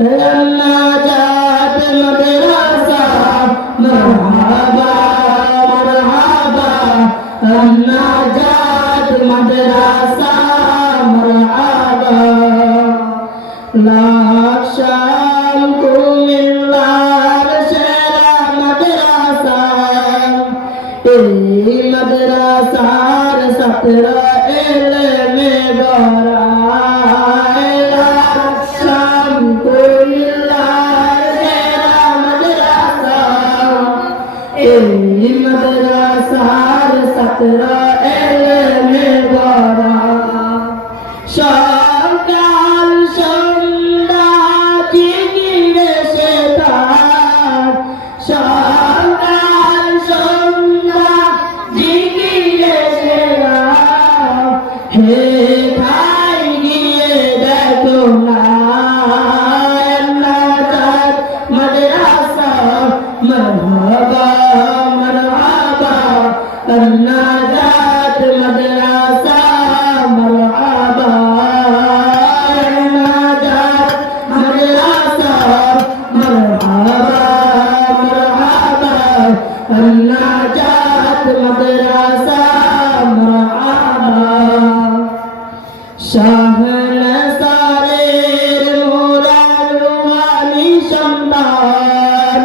النجاة مدرسة مرحبا مرحبا النجاة مدرسة مرحبا লাকসাম কুমিল্লার সেরা মাদ্রাসা এই মাদ্রাসার ছাত্র ইলমে গড়ায় লাকসাম কুমিল্লার সেরা মাদ্রাসা এই মাদ্রাসার ছাত্র ইলমে গড়ায় সকাল সন্ধ্যা জিগিরে সেতার সকাল সন্ধ্যা জিগিরে সেতার হে ভাই গিয়ে দেখো না নাজাত মাদ্রাসা মারহাবা মারহাবা নাজাত মাদ্রাসা মারহাবা النجاة مدرسة مرحبا শাহনসারের মুরাদ ওয়ালি সম্মান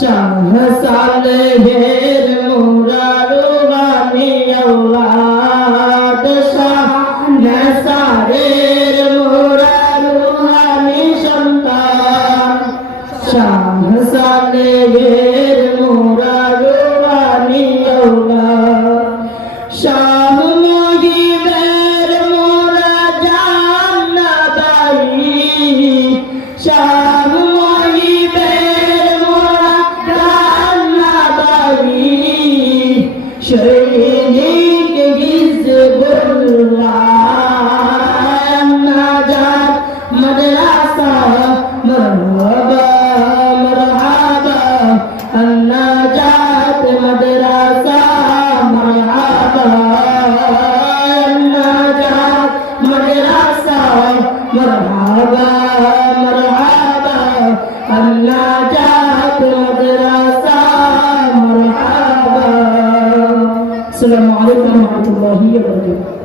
শাহ সালেহের মুরাদ ওয়ালি আওলাদ শাহনসারের মুরাদ ওয়ালি সম্মান শাহ সালেহের মুরাদ ওয়ালি আওলাদ শাহ মুহিবের মুরাদ জান্নাতাই শাহ মুহিবের মুরাদ জান্নাতাই শহীদ হিজবুল্লাহ নাজাত মাদ্রাসা মারহাবা মারহাবা النجاة مدرسة مرحبا النجاة مدرسة مرحبا مرحبا النجاة مدرسة مرحبا السلام عليكم ورحمة الله وبركاته